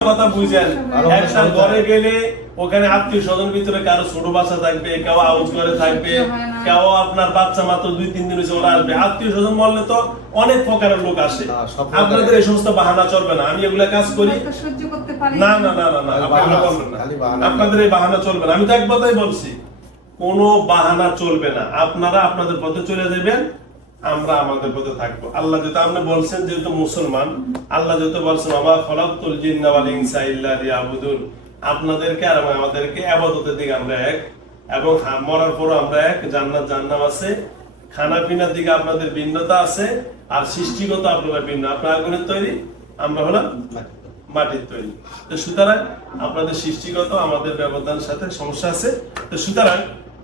কথা বুঝেন। একটা ঘরে গেলে ওখানে আত্মীয় স্বজন ভিতরে কারও ছোট বাচ্চা থাকবে কেউ আউজ করে থাকবে কেউ আপনার বাচ্চা মাত্র দুই তিন দিন হয়েছে ওরা আসবে। আত্মীয় স্বজন মরলে তো অনেক প্রকারের লোক আসে। না, সব প্রকারের। আপনাদের এই সমস্ত বাহানা চলবে না। আমি এগুলা কাজ করি। হয়তো সহ্য করতে পারি না না। না না। আপনাদের এই বাহানা চলবে না। আমি তো এক কথাই বলছি কোনো বাহানা চলবে না। আপনারা আপনাদের পথে চলে যাবেন। আমরা আমাদের পথে থাকব। আল্লাহ যেহেতু আপনি বলছেন, যেহেতু মুসলমান, আল্লাহ যেহেতু বলছেন আমা খলাকুল জিন্না ইনসা ইল্লা লিয়াবুদুন। আপনাদেরকে আর আমাদেরকে আবাদতের দিকে আমরা এক, এবং মরার পরও আমরা এক, জান্নাত জান্নাম আছে খানা পিনার দিকে আপনাদের ভিন্নতা আছে, আর সৃষ্টিগত আপনারা ভিন্ন। আপনার আগুনের তৈরি, আমরা হলাম মাটির তৈরি। তো সুতরাং আপনাদের সৃষ্টিগত, আমাদের ব্যবধানের সাথে সমস্যা আছে। তো সুতরাং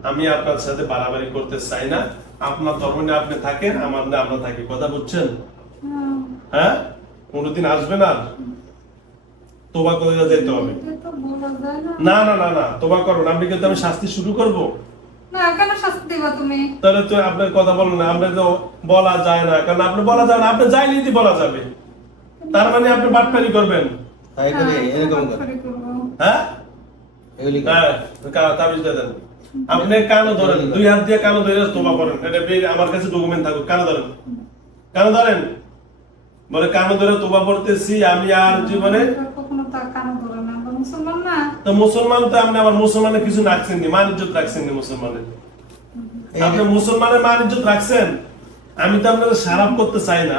আমি আপনার সাথে বাড়াবাড়ি করতে চাই না। আপনার ধর্ম নিয়ে আপনি থাকেন আমার নিয়ে আমরা থাকি। কথা বুঝছেন? হ্যাঁ? কোনোদিন আসবে না? তোবা করে যেতে হবে। তো না। না না না না তোবা করবেন আপনি কিন্তু আমি শাস্তি শুরু করব? না তাহলে তো আপনার কথা বলেন না আপনি তো বলা যায় না। কারণ আপনি বলা যাবে না আপনি যাই নীতি বলা যাবে। তার মানে আপনি বাটপারি করবেন। তাই হ্যাঁ, করে। হ্যাঁ? করে। হ্যাঁ, তাবিজ দিয়ে দেন। আপনি কানো ধরেন দুই হাত দিয়ে কানো ধরে তোবা করেন। এটা আমার কাছে ডকুমেন্ট থাকুক কানো ধরেন। কানো ধরেন? বলে কানো ধরে তোবা পড়তেছি আমি আর জীবনে তা কানে ধরে না আমরা মুসলমান না। তো মুসলমান তো আপনি আমার মুসলমানের কিছু রাখছেন নি মান ইজ্জত রাখছেন নি মুসলমানের আপনি মুসলমানের মান ইজ্জত রাখছেন? আমি তো আপনাদের সারাপ করতে চাই না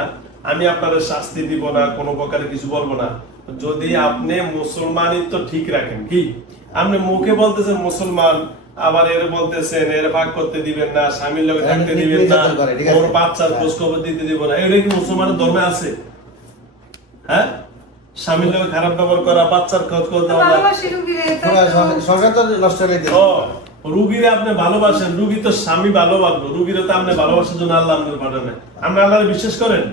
আমি আপনাদের শাস্তি দিব না কোনো প্রকারে কিছু বলব না। যদি আপনি মুসলমানই তো ঠিক রাখেন কি? আপনি মুখে বলতেছেন মুসলমান আবার এর বলতেছেন এর ভাগ করতে দিবেন না স্বামীর লোকে হ্যাঁ, থাকতে দিবেন না। ওর বাচ্চার। খোঁজ খবর দিতে দিব না। এটা কি মুসলমানের ধর্মে আছে? হ্যাঁ? স্বামীর লোকে খারাপ ব্যবহার করা বাচ্চার খোঁজ খবর দেওয়া না ভালোবাসি রুগীরে তাই পুরা তো- সর- সরকার তো নষ্ট করে দিল ও রুগীরে আপনি ভালোবাসেন রুগী তো স্বামী ভালোবাসবো রুগীরে তো আপনি ভালোবাসার জন্য আল্লাহ আপনার পাঠানে আপনি আল্লাহরে বিশ্বাস করেন?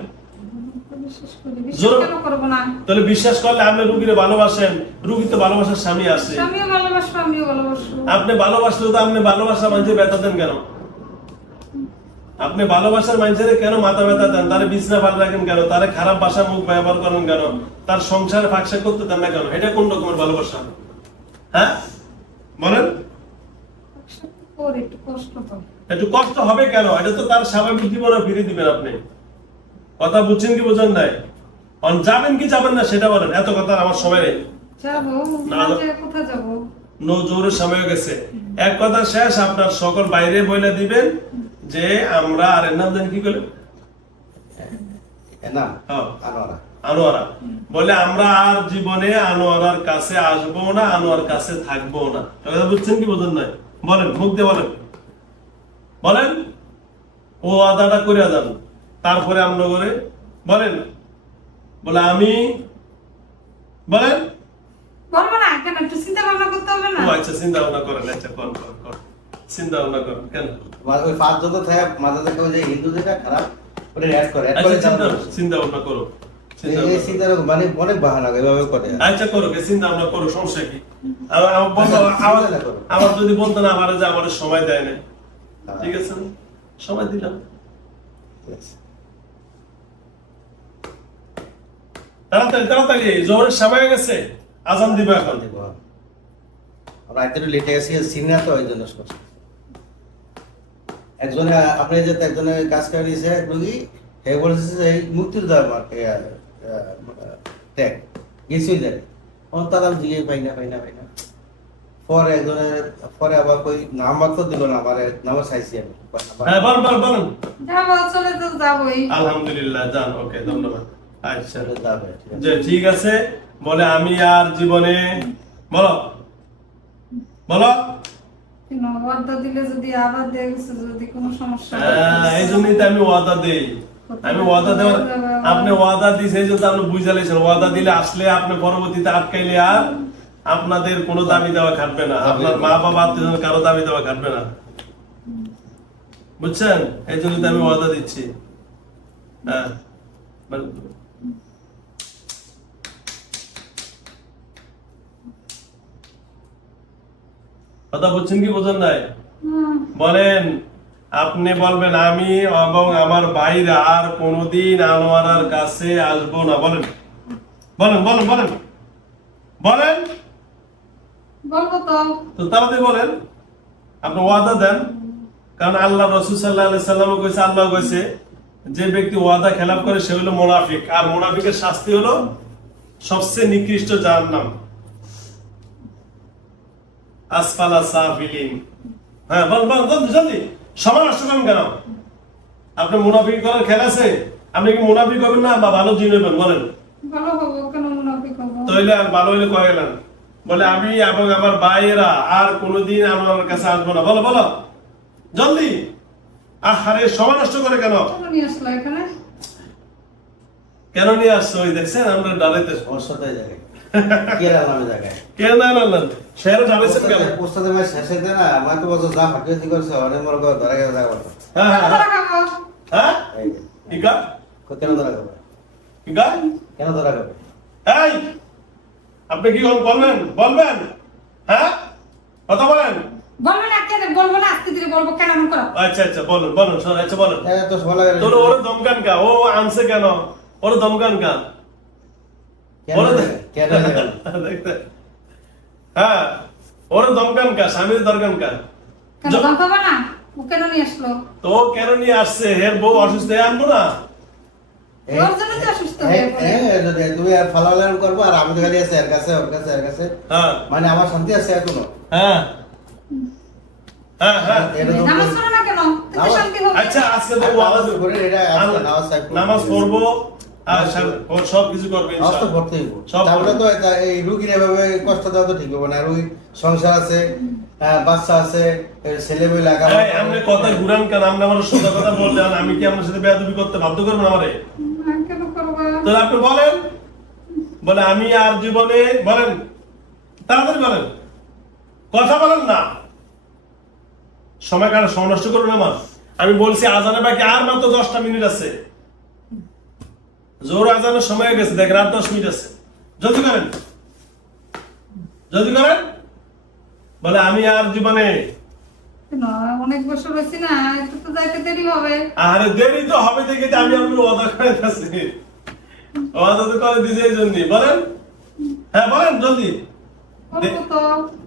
তাহলে বিশ্বাস করলে আপনি রুগীরে ভালোবাসেন রুগী তো ভালোবাসার স্বামী আছে। আমিও ভালোবাসবো আমিও ভালোবাসবো। আপনি ভালোবাসলে তো আপনি ভালোবাসা মানুষে ব্যথা দেন কেন? আপনি ভালোবাসার মানুষের কেন মাথা ব্যথা দেন? তারে বিছনা ভালো রাখেন কেন? তারে খারাপ ভাষা মুখ ব্যবহার করেন কেন? তার সংসারে ফাঁকসা করতে দেন না কেন? এটা কোন রকমের ভালোবাসা? হ্যাঁ? বলেন। ওর একটু কষ্ট একটু কষ্ট হবে কেন? এটা তো তার স্বাভাবিক জীবনে ফিরে দিবেন আপনি। কথা বুঝছেন কি বুঝেন নাই? অন যাবেন কি যাবেন না সেটা বলেন এত কথা আমার সময় নেই। যাব না, মাঝে কোথায় যাব? নো জোরের সময় গেছে। এক কথা শেষ আপনার সকল বাইরে বলে দিবেন যে আমরা আর এর নাম জানি কি করে না হ্যাঁ। আনোয়ারা। বলে আমরা আর জীবনে আনোয়ারার কাছে আসব না আনোয়ার কাছে থাকব না। কথা বুঝছেন কি বোঝেন নাই? বলেন মুখ দিয়ে বলেন। বলেন ও আদাটা করে যান। তারপরে আমরা করে বলেন। বলে আমি বলেন। বলব না কেন একটু চিন্তা ভাবনা করতে হবে না? ও আচ্ছা চিন্তা ভাবনা করেন আচ্ছা কর কর কর। চিন্তা ভাবনা করেন কেন? ওই পাঁচ যোগ্য থাকে মাথা থেকে যে হিন্দু যেটা খারাপ ওটা অ্যাড করে অ্যাড আচ্ছা করে চিন্তা ভাবনা করো মানে অনেক বাহানা করে, এভাবে করে। আচ্ছা করো চিন্তা ভাবনা করো সমস্যা কি? আমার আমার- আমার যদি বলতো না আমার যে আমার সময় দেয় না। ঠিক আছে? সময় দিলাম ঠিক আছে। তাড়াতাড়ি তাড়াতাড়ি জোহরের সময় গেছে। আজান দিবে এখন। দিব। আমরা একটু লেটে সিনিয়র তো ওই জন্য একজনে আপনি যে একজনের কাজ করে দিয়েছে রোগী হে বলেছে যে এই মুক্তির ট্যাগ কিছুই দেয় ও তারা দিয়ে পাই না পাই না পাই না। পরে একজনের পরে আবার কই নাম্বার তো দিল না আমার নাম্বার চাইছি আমি। হ্যাঁ বল বল যাব চলে তো যাবোই। আলহামদুলিল্লাহ জান ওকে ধন্যবাদ। আচ্ছা। যে ঠিক আছে বলে আমি আর জীবনে বলো। বলো। দিলে যদি আবার যদি কোনো সমস্যা হ্যাঁ, এই জন্যই তো আমি ওয়াদা দেই। আমি ওয়াদা দেওয়ার আপনি ওয়াদা দিয়েছেন এই জন্য আপনি বুঝা লেছেন ওয়াদা দিলে আসলে আপনি পরবর্তীতে আটকাইলে আর আপনাদের কোনো দাবি দেওয়া খাটবে না। আপনার মা বাবা আত্মীয় কারও দাবি দেওয়া খাটবে না। বুঝছেন? এই জন্য তো আমি ওয়াদা দিচ্ছি। হ্যাঁ। কথা বুঝছেন কি বোঝেন নাই? বলেন আপনি বলবেন আমি এবং আমার ভাইরা আর কোনোদিন আনোয়ারার কাছে আসব না। বলেন। বলেন বলেন বলেন। বলেন। তো। তাড়াতাড়ি বলেন। আপনি ওয়াদা দেন। কারণ আল্লাহ রসুল সাল্লাহ সাল্লাম কইছে আল্লাহ কইছে যে ব্যক্তি ওয়াদা খেলাপ করে সে হলো মোনাফিক। আর মোনাফিকের শাস্তি হলো সবচেয়ে নিকৃষ্ট জাহান্নাম। আসফালা সাফিলিন। হ্যাঁ বল বল জলদি জলদি। সবার আসবেন কেন? আপনি মুনাফিক করার খেলা আছে? আপনি কি মুনাফিক হবেন না বা ভালো জিন হবেন বলেন। ভালো হব কেন মুনাফিক হব? তাইলে আর ভালো হইলে কয়ে গেলেন? বলে আমি এবং আমার ভাইয়েরা আর কোনোদিন আমার কাছে আসব না। বলো বলো। জলদি। আহারে সময় নষ্ট করে কেন? কেন নিয়ে আসছো ওই দেখছেন? আমরা ডালাইতে জায়গায় কে নামে জায়গায়? কেন না আনলেন শেয়ারে ডালাইছেন কেন? পোস্টাতে ভাই শেষে দেয় না আমার তো বছর যা ফাটিয়ে করছে অনেক করে ধরা গেছে যাওয়ার হ্যাঁ হ্যাঁ। হ্যাঁ। হ্যাঁ কেন ধরা কেন ধরা এই আপনি কি বলবেন? বলবেন? হ্যাঁ? কথা বলেন। বলব না কেন বলব না বলব কেন এমন করো? আচ্ছা আচ্ছা বলুন বলুন শোন, আচ্ছা বলুন। লাগে ওর দমকান কা? ও আনছে কেন? ওর দমকান কা কেন বলো জায়গায়? কেন জায়গায়? দেখতে হ্যাঁ ওর দমকান কা স্বামীর দরকান কা কেন জ- না? ও কেন নিয়ে আসলো? তো কেন নিয়ে আসছে? হের বউ অসুস্থ হয়ে আনব না। হয়ে পড়ে। এই যদি তুমি আর ফালালাম করব আর আমি তো খালি আছে এর কাছে ওর কাছে এর কাছে। হ্যাঁ। মানে আমার শান্তি আছে এখনও। হ্যাঁ। হ্যাঁ হ্যাঁ। নামাজ আচ্ছা। পড়ব। সব- কিছু করবে নামাজ তো ইনশাআল্লাহ। পড়তেই হবে। সব তাহলে তো এই রুগীর এভাবে কষ্ট দেওয়া তো ঠিক হবে না। রুগী সংসার আছে বাচ্চা আছে ছেলে মেয়ে লাগা এই, কথা ঘুরান কেন? আপনি আমার সোজা কথা বললেন আমি কি আপনার সাথে বেয়াদবি করতে বাধ্য করবেন না, কেন তাহলে আপনি বলেন। বলে আমি আর জীবনে বলেন তাড়াতাড়ি বলেন। কথা বলেন না। সময় কারণ সময় নষ্ট করুন আমার। আমি বলছি আজানে বাকি আর মাত্র দশটা মিনিট আছে। জোর আজানের সময় গেছে দেখেন আর দশ মিনিট আছে। জলদি করেন। জলদি করেন। বলে আমি আর জীবনে অনেক বছর হয়েছে না একটু তো যাইতে দেরি হবে। আরে দেরি তো হবে দেখে তো আমি ওয়াদা করে যাচ্ছি ওয়াদা তো করে দিয়েছে এই জন্যই। বলেন। হ্যাঁ বলেন জলদি।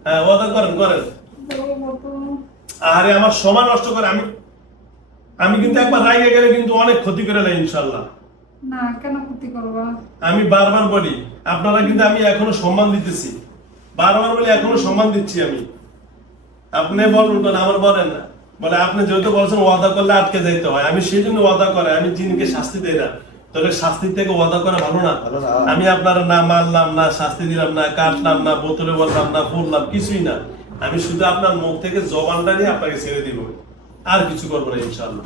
হ্যাঁ ওয়াদা করেন করেন। আরে আমার সময় নষ্ট করে আমি আমি কিন্তু একবার রাইগে গেলে কিন্তু অনেক ক্ষতি করে নেই ইনশাল্লাহ। না কেন ক্ষতি করবা আমি বারবার বলি আপনারা কিন্তু আমি এখনও সম্মান দিতেছি। বারবার বলি এখনও সম্মান দিচ্ছি আমি। আপনি বলুন আমার বলেন না? বলে আপনি যেহেতু বলছেন ওয়াদা করলে আটকে যাইতে হয় আমি সেই জন্য ওয়াদা করে আমি জিনকে শাস্তি দেই না। তাহলে শাস্তি থেকে ওয়াদা করা ভালো না? আমি আপনারা না মারলাম না শাস্তি দিলাম না কাটলাম না বোতলে বললাম না পড়লাম কিছুই না। আমি শুধু আপনার মুখ থেকে জবানটা নিয়ে আপনাকে ছেড়ে দিব। আর কিছু করব না ইনশাল্লাহ